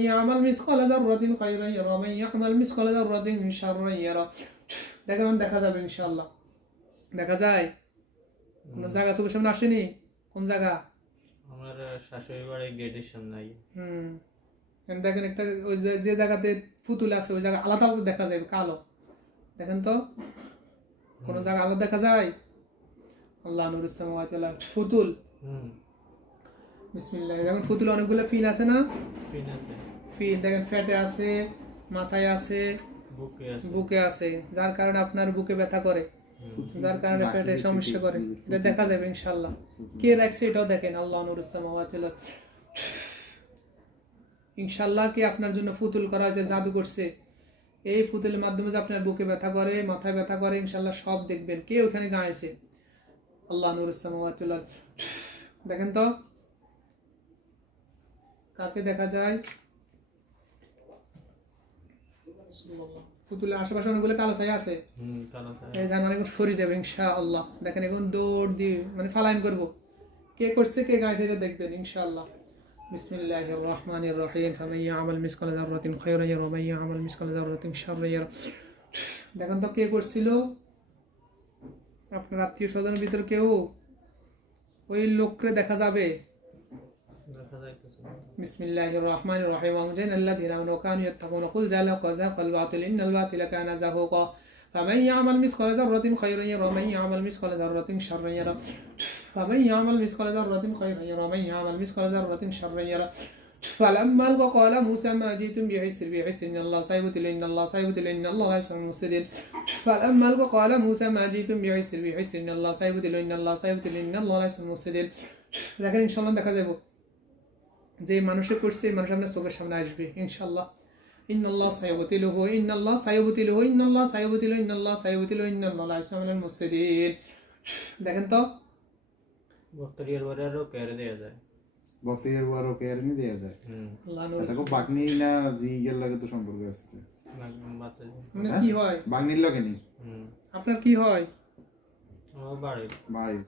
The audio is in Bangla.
ইয়ামাল মিসকালা যাররাতিন খায়রান ইয়ারা মান ইয়ামাল মিসকালা যাররাতিন শাররান ইয়ারা। দেখেন দেখা যাবে ইনশাআল্লাহ। দেখা যায় কোন জায়গা চোখের সামনে আসেনি? কোন জায়গা? আমার শাশুড়ি বাড়ির গেটের সামনে। দেখেন একটা ওই যে জায়গাতে পুতুল আছে ওই জায়গা আলাদা দেখা যায় কালো। দেখেন তো কোন জায়গা আলাদা দেখা যায়? আল্লাহ নূরুস সামাওয়াতি ওয়াল আরদ পুতুল। বিসমিল্লাহ। যেমন পুতুল অনেকগুলো ফিন আছে না? ফিন আছে। ফিন দেখেন ফ্যাটে আছে, মাথায় আছে, বুকে আছে, যার কারণে আপনার বুকে ব্যথা করে, যার কারণে ফ্যাটে সমস্যা করে। এটা দেখা যাবে ইনশাআল্লাহ। কে রাখছে এটাও দেখেন। আল্লাহ নূরুস সামাওয়াতি ওয়াল আরদ। ইনশাআল্লাহ কি আপনার জন্য ফুতুল করা হয়েছে, জাদু করছে। এই ফুতুলের মাধ্যমে যে আপনার বুকে ব্যথা করে, মাথায় ব্যথা করে, ইনশাআল্লাহ সব দেখবেন। কে ওখানে গাইছে? আল্লাহ নূরুস সামাওয়াতি ওয়াল আরদ। দেখেন তো কাকে দেখা যায়? পুতুলের আশেপাশে অনেকগুলো কালো ছায়া আছে। এই জানান এখন সরে যাবে ইনশাআল্লাহ। দেখেন এখন দৌড় দিয়ে মানে ফালাইন করবো। কে করছে, কে গাইছে এটা দেখবেন ইনশাআল্লাহ। বিসমিল্লাহির রহমানির রহিম। ফামান ইয়ামাল মিসকালা যাররাতিন খায়রান ইয়ারা ওয়া মান ইয়ামাল মিসকালা যাররাতিন শাররান ইয়ারা। দেখেন তো কে করছিল? আপনার আত্মীয় স্বজনের ভিতর কেউ? ওই লোককে দেখা যাবে। বিসমিল্লাহির রহমানির রহিম। ওয়ানজাইনাল্লাযীনা আমানু ওয়া কানু ইয়াত্তাকুনা কুল জালাকা যাকাল বাতিল ইন্নাল বাতিলা কানা যাহুকা। ফামান ইয়ামাল মিসকালা যাররাতিন খায়রান ইয়ারা ওয়া মান ইয়ামাল মিসকালা যাররাতিন শাররান ইয়ারা। ফামান ইয়ামাল মিসকালা যাররাতিন খায়রান ইয়ারা ওয়া মান ইয়ামাল মিসকালা যাররাতিন শাররান ইয়ারা। فلما ألقى قال موسى ما جئتم به سحر إن الله سيبطل إن الله سيبطل إن الله لا يحب المفسدين. فلما ألقى قال موسى ما جئتم به سحر إن الله سيبطل إن الله سيبطل إن الله لا يحب المفسدين. দেখেন ইনশাআল্লাহ দেখা যাবে যে মানুষে করছে মানুষ আপনার চোখের সামনে আসবে ইনশাআল্লাহ। ইন্নাল্লাহ সাইয়ুবতিলুহু ইন্নাল্লাহ সাইয়ুবতিলুহু ইন্নাল্লাহ সাইয়ুবতিলু ইন্নাল্লাহ সাইয়ুবতিলু ইন্নাল্লাহ লা ইউসামিল মুফসিদিন। দেখেন তো বক্তরিয়ার বারেরও কেয়ারে দেয়া যায়। বক্তরিয়ার বারেরও কেয়ারে নি দেয়া যায়। এটা কো বাগনি না জি গেল লাগে তো সম্পর্ক আছে। মানে কি হয়? বাগনির লাগে নি। আপনার কি হয়? আমার বাড়ি।